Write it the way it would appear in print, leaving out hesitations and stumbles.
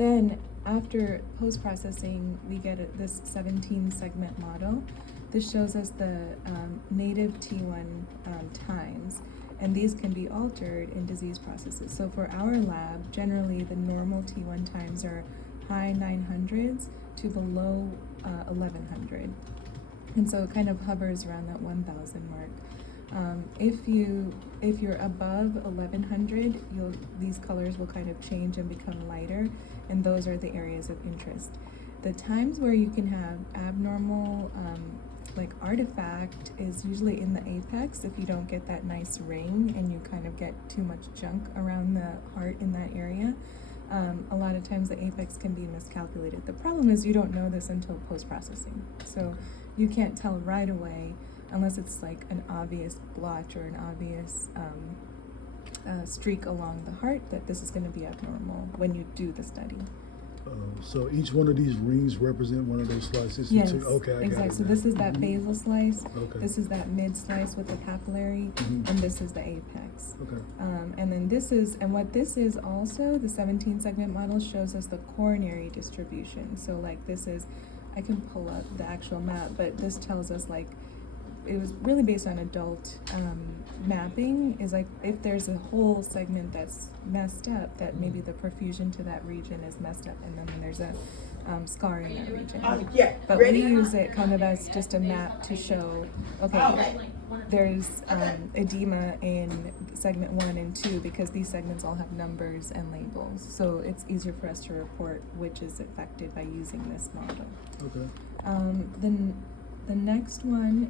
Then, after post-processing, we get this 17-segment model. This shows us the native T1 times, and these can be altered in disease processes. So for our lab, generally the normal T1 times are high 900s to the low 1100. And so it kind of hovers around that 1000 mark. If you're above 1100, these colors will kind of change and become lighter, and those are the areas of interest. The times where you can have abnormal like artifact is usually in the apex, if you don't get that nice ring and you kind of get too much junk around the heart in that area. A lot of times the apex can be miscalculated. The problem is you don't know this until post-processing. So you can't tell right away unless it's like an obvious blotch or an obvious streak along the heart that this is going to be abnormal when you do the study. So each one of these rings represent one of those slices? Yes, Okay, I exactly. got it. So this is that basal slice, Okay. this is that mid slice with the papillary, Mhm. and this is the apex. Okay. And then this is, and what this is also, the 17-segment model shows us the coronary distribution. So like this is, I can pull up the actual map, but this tells us like, it was really based on adult mapping, is like if there's a whole segment that's messed up, that maybe the perfusion to that region is messed up, and then there's a scar in that region. But we use it kind of as just a map to show, okay, there's edema in segment 1 and 2 because these segments all have numbers and labels. So it's easier for us to report which is affected by using this model. Okay. Then the next one